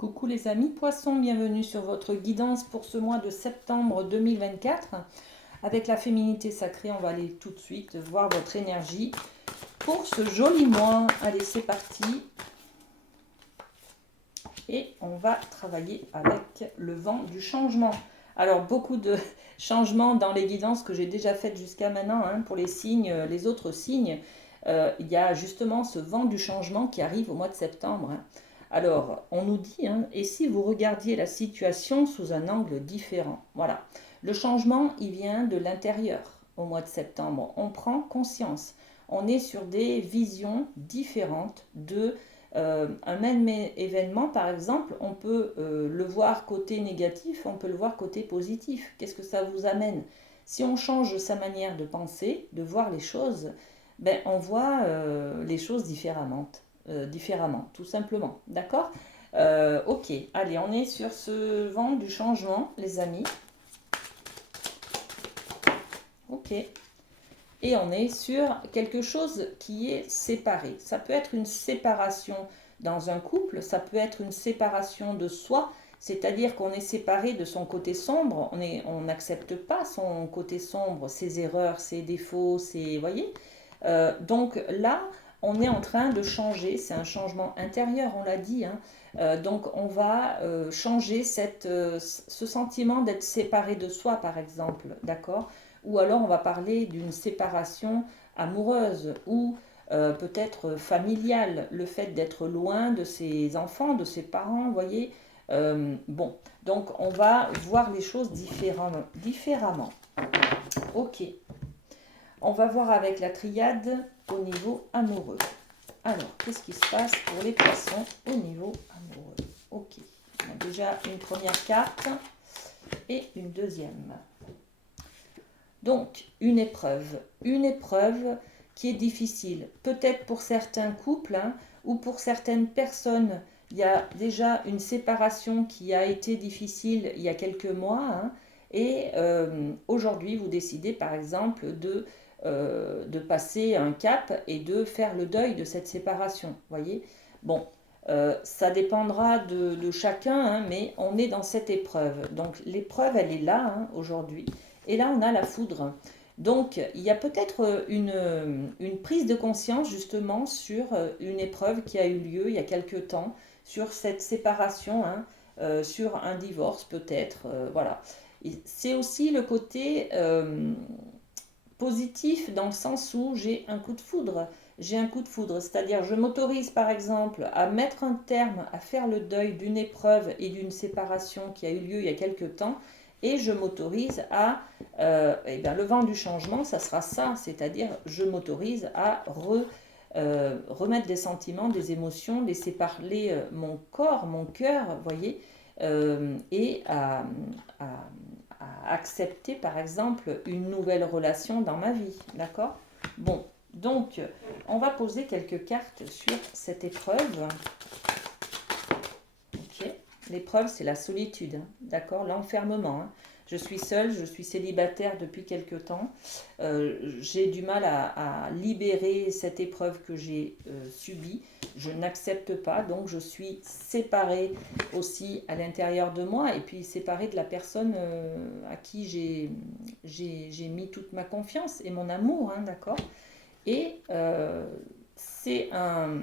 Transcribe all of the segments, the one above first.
Coucou les amis poissons, bienvenue sur votre guidance pour ce mois de septembre 2024. Avec la féminité sacrée, on va aller tout de suite voir votre énergie pour ce joli mois. Allez, c'est parti. Et on va travailler avec le vent du changement. Alors, beaucoup de changements dans les guidances que j'ai déjà faites jusqu'à maintenant pour les signes, les autres signes. Il y a justement ce vent du changement qui arrive au mois de septembre. Alors, on nous dit, et si vous regardiez la situation sous un angle différent? Voilà. Le changement, il vient de l'intérieur au mois de septembre. On prend conscience. On est sur des visions différentes de un même événement, par exemple, on peut le voir côté négatif, on peut le voir côté positif. Qu'est-ce que ça vous amène? Si on change sa manière de penser, de voir les choses, ben, on voit les choses différemment, tout simplement. D'accord? Ok, allez, on est sur ce vent du changement, les amis. Ok. Et on est sur quelque chose qui est séparé. Ça peut être une séparation dans un couple, ça peut être une séparation de soi, c'est-à-dire qu'on est séparé de son côté sombre, on n'accepte pas son côté sombre, ses erreurs, ses défauts, ses... Voyez. Donc là, on est en train de changer, c'est un changement intérieur, on l'a dit. Donc on va changer ce sentiment d'être séparé de soi, par exemple, d'accord? Ou alors on va parler d'une séparation amoureuse ou peut-être familiale, le fait d'être loin de ses enfants, de ses parents, vous voyez. Bon, donc on va voir les choses différemment. Ok, on va voir avec la triade au niveau amoureux. Alors, qu'est-ce qui se passe pour les poissons au niveau amoureux? Ok, on a déjà une première carte et une deuxième. Donc, une épreuve qui est difficile. Peut-être pour certains couples ou pour certaines personnes. Il y a déjà une séparation qui a été difficile il y a quelques mois. Et aujourd'hui, vous décidez par exemple de passer un cap et de faire le deuil de cette séparation. Voyez. Bon, ça dépendra de chacun, mais on est dans cette épreuve. Donc l'épreuve, elle est là aujourd'hui. Et là, on a la foudre. Donc, il y a peut-être une prise de conscience justement sur une épreuve qui a eu lieu il y a quelque temps, sur cette séparation, sur un divorce peut-être. Voilà. C'est aussi le côté positif dans le sens où j'ai un coup de foudre. J'ai un coup de foudre, c'est-à-dire je m'autorise par exemple à mettre un terme, à faire le deuil d'une épreuve et d'une séparation qui a eu lieu il y a quelque temps, et je m'autorise à, eh bien, le vent du changement, ça sera ça, c'est-à-dire je m'autorise à remettre des sentiments, des émotions, laisser parler mon corps, mon cœur, vous voyez, et à accepter par exemple une nouvelle relation dans ma vie, d'accord? Bon, donc on va poser quelques cartes sur cette épreuve. Ok, l'épreuve c'est la solitude, d'accord? L'enfermement. Je suis seule, je suis célibataire depuis quelque temps. J'ai du mal à libérer cette épreuve que j'ai subie. Je n'accepte pas, donc je suis séparée aussi à l'intérieur de moi et puis séparée de la personne à qui j'ai mis toute ma confiance et mon amour, d'accord? Et c'est un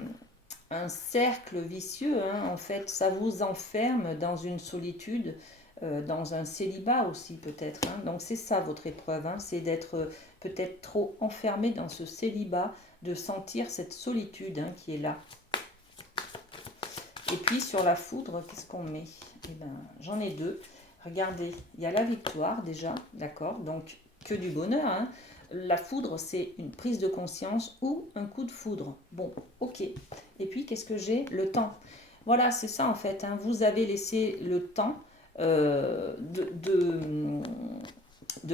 cercle vicieux, en fait, ça vous enferme dans une solitude, dans un célibat aussi peut-être. Donc c'est ça votre épreuve, c'est d'être peut-être trop enfermé dans ce célibat, de sentir cette solitude qui est là. Et puis sur la foudre, qu'est-ce qu'on met? Eh ben, j'en ai deux. Regardez, il y a la victoire déjà, d'accord? Donc que du bonheur. La foudre, c'est une prise de conscience ou un coup de foudre. Bon, ok. Et puis qu'est-ce que j'ai? Le temps. Voilà, c'est ça en fait. Vous avez laissé le temps de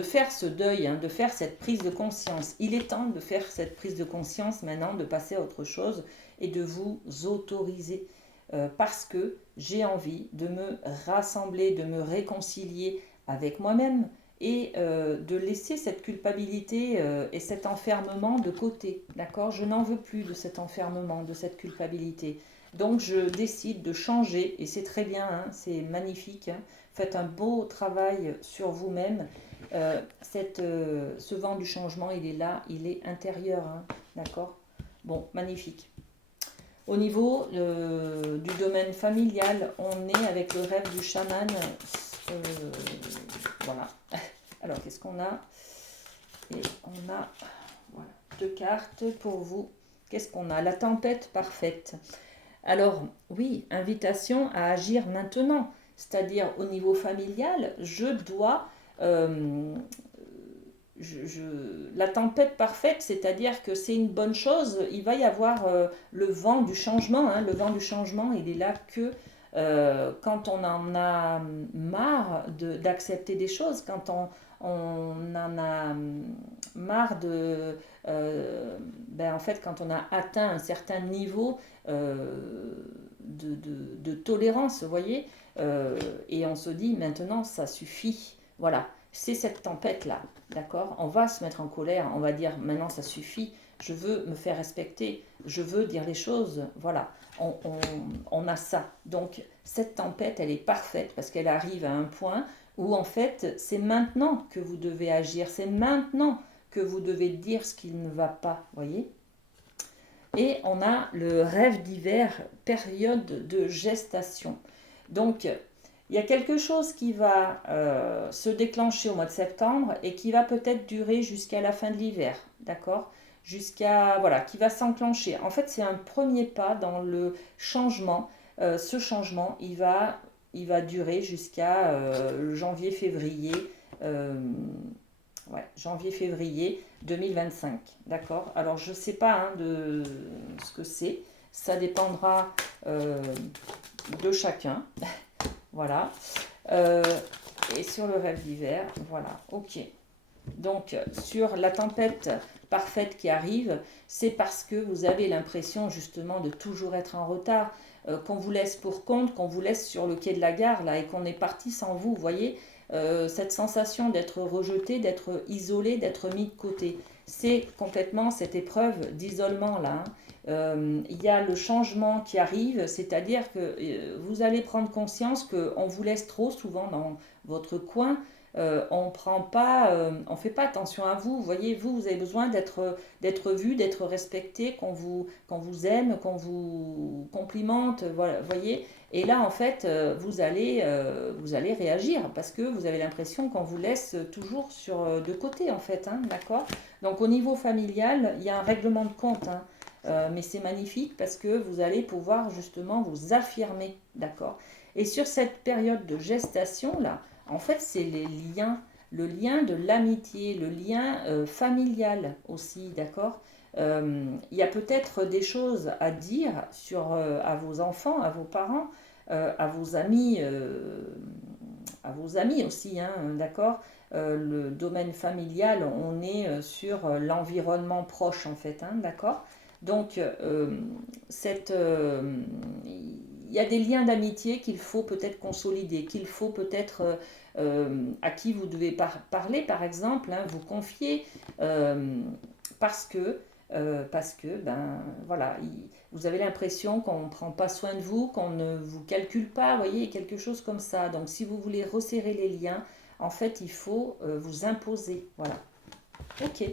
faire ce deuil, de faire cette prise de conscience. Il est temps de faire cette prise de conscience maintenant, de passer à autre chose et de vous autoriser parce que j'ai envie de me rassembler, de me réconcilier avec moi-même et de laisser cette culpabilité et cet enfermement de côté. D'accord? Je n'en veux plus de cet enfermement, de cette culpabilité. Donc je décide de changer et c'est très bien, hein, c'est magnifique, hein. Faites un beau travail sur vous-même. Ce vent du changement, il est là, il est intérieur, hein, d'accord? Bon, magnifique. Au niveau du domaine familial, on est avec le rêve du chaman. euh, voilà. Alors, qu'est-ce qu'on a? Et on a voilà, 2 cartes pour vous. Qu'est-ce qu'on a? La tempête parfaite. Alors, oui, invitation à agir maintenant. C'est-à-dire, au niveau familial, je dois la tempête parfaite, c'est-à-dire que c'est une bonne chose. Il va y avoir le vent du changement, hein. Le vent du changement, il est là que quand on en a marre d'accepter des choses, quand on en a marre en fait, quand on a atteint un certain niveau de tolérance, vous voyez, et on se dit maintenant ça suffit. Voilà, c'est cette tempête-là, d'accord? On va se mettre en colère, on va dire maintenant ça suffit, je veux me faire respecter, je veux dire les choses, voilà, on a ça. Donc cette tempête, elle est parfaite parce qu'elle arrive à un point où en fait c'est maintenant que vous devez agir, c'est maintenant que vous devez dire ce qui ne va pas, voyez? Et on a le rêve d'hiver, période de gestation. Donc il y a quelque chose qui va se déclencher au mois de septembre et qui va peut-être durer jusqu'à la fin de l'hiver, d'accord? Jusqu'à, voilà, qui va s'enclencher. En fait, c'est un premier pas dans le changement. Ce changement, il va durer jusqu'à janvier-février. Ouais, janvier-février 2025, d'accord? Alors, je ne sais pas hein, de ce que c'est. Ça dépendra de chacun. Voilà. Euh, et sur le rêve d'hiver, voilà, ok. Donc, sur la tempête parfaite qui arrive, c'est parce que vous avez l'impression justement de toujours être en retard, qu'on vous laisse pour compte, qu'on vous laisse sur le quai de la gare, là, et qu'on est parti sans vous, vous voyez, cette sensation d'être rejeté, d'être isolé, d'être mis de côté. C'est complètement cette épreuve d'isolement, là, hein. Il y a le changement qui arrive, c'est-à-dire que vous allez prendre conscience qu'on vous laisse trop souvent dans votre coin. On prend pas, on fait pas attention à vous. Vous voyez, vous avez besoin d'être vu, d'être respecté, qu'on vous aime, qu'on vous complimente. Voilà, voyez. Et là, en fait, vous allez réagir parce que vous avez l'impression qu'on vous laisse toujours de côté, en fait, hein, d'accord? Donc, au niveau familial, il y a un règlement de compte, hein. Mais c'est magnifique parce que vous allez pouvoir justement vous affirmer, d'accord? Et sur cette période de gestation, là, en fait, c'est les liens, le lien de l'amitié, le lien familial aussi, d'accord? Il y a peut-être des choses à dire à vos enfants, à vos parents, à vos amis aussi, hein, d'accord? Le domaine familial, on est sur l'environnement proche en fait, hein, d'accord? Donc, il y a des liens d'amitié qu'il faut peut-être consolider, qu'il faut peut-être à qui vous devez parler, par exemple, hein, vous confier, parce que, ben, voilà, vous avez l'impression qu'on ne prend pas soin de vous, qu'on ne vous calcule pas, vous voyez, quelque chose comme ça. Donc, si vous voulez resserrer les liens, en fait, il faut vous imposer, voilà. Ok.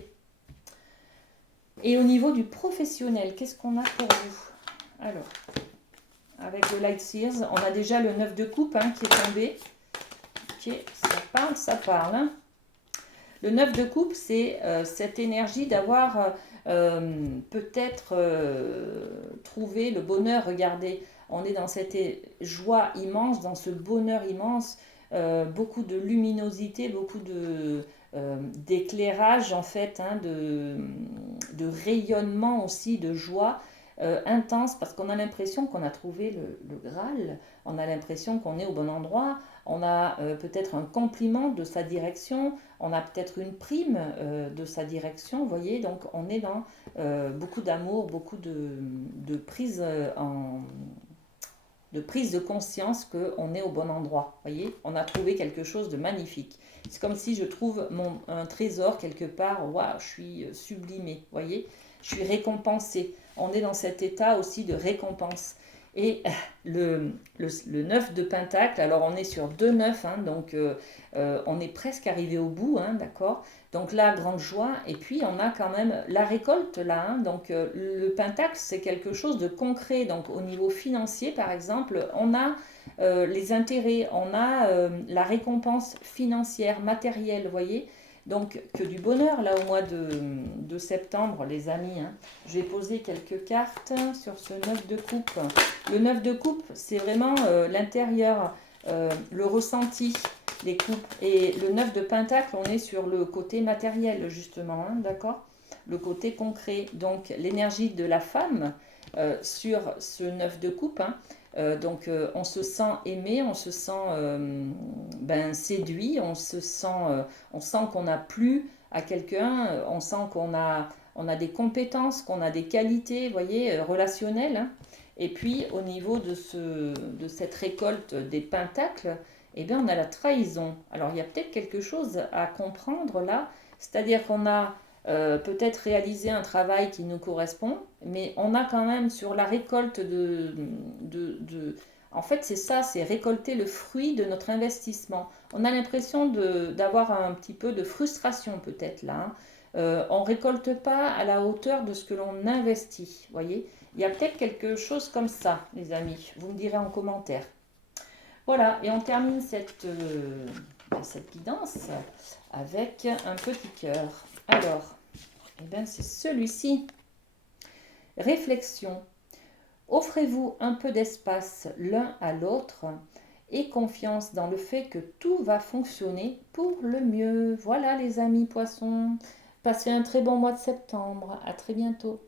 Et au niveau du professionnel, qu'est-ce qu'on a pour vous? Alors, avec le Light Sears, on a déjà le 9 de coupe hein, qui est tombé. Ok, ça parle. Hein. Le 9 de coupe, c'est cette énergie d'avoir peut-être trouvé le bonheur. Regardez, on est dans cette joie immense, dans ce bonheur immense, beaucoup de luminosité, beaucoup d'éclairage en fait, hein, de rayonnement aussi, de joie intense, parce qu'on a l'impression qu'on a trouvé le Graal, on a l'impression qu'on est au bon endroit, on a peut-être un compliment de sa direction, on a peut-être une prime de sa direction, vous voyez, donc on est dans beaucoup d'amour, beaucoup de prise de prise de conscience qu'on est au bon endroit. Voyez, on a trouvé quelque chose de magnifique. C'est comme si je trouve un trésor quelque part. Waouh, je suis sublimée. Voyez, je suis récompensée. On est dans cet état aussi de récompense. Et le 9 de Pentacle, alors on est sur 2 9, hein, donc on est presque arrivé au bout, hein, d'accord? Donc là, grande joie. Et puis on a quand même la récolte là, hein, donc le Pentacle, c'est quelque chose de concret. Donc au niveau financier, par exemple, on a les intérêts, on a la récompense financière, matérielle, vous voyez? Donc que du bonheur là au mois de septembre, les amis, hein. Je vais poser quelques cartes sur ce 9 de coupe. Le 9 de coupe, c'est vraiment l'intérieur, le ressenti des coupes. Et le 9 de pentacle, on est sur le côté matériel, justement, hein, d'accord? Le côté concret. Donc, l'énergie de la femme sur ce 9 de coupe, hein, donc on se sent aimé, on se sent séduit, on sent qu'on a plu à quelqu'un, on sent on a des compétences, qu'on a des qualités, vous voyez, relationnelles, hein. Et puis au niveau de cette récolte des pentacles, eh bien, on a la trahison. Alors il y a peut-être quelque chose à comprendre là, c'est-à-dire qu'on a peut-être réalisé un travail qui nous correspond, mais on a quand même sur la récolte en fait, c'est ça, c'est récolter le fruit de notre investissement. On a l'impression d'avoir un petit peu de frustration peut-être là, hein. On ne récolte pas à la hauteur de ce que l'on investit, voyez. Il y a peut-être quelque chose comme ça, les amis. Vous me direz en commentaire. Voilà, et on termine cette guidance avec un petit cœur. Alors, eh bien, c'est celui-ci. Réflexion. Offrez-vous un peu d'espace l'un à l'autre et confiance dans le fait que tout va fonctionner pour le mieux. Voilà les amis poissons. Passez un très bon mois de septembre. À très bientôt.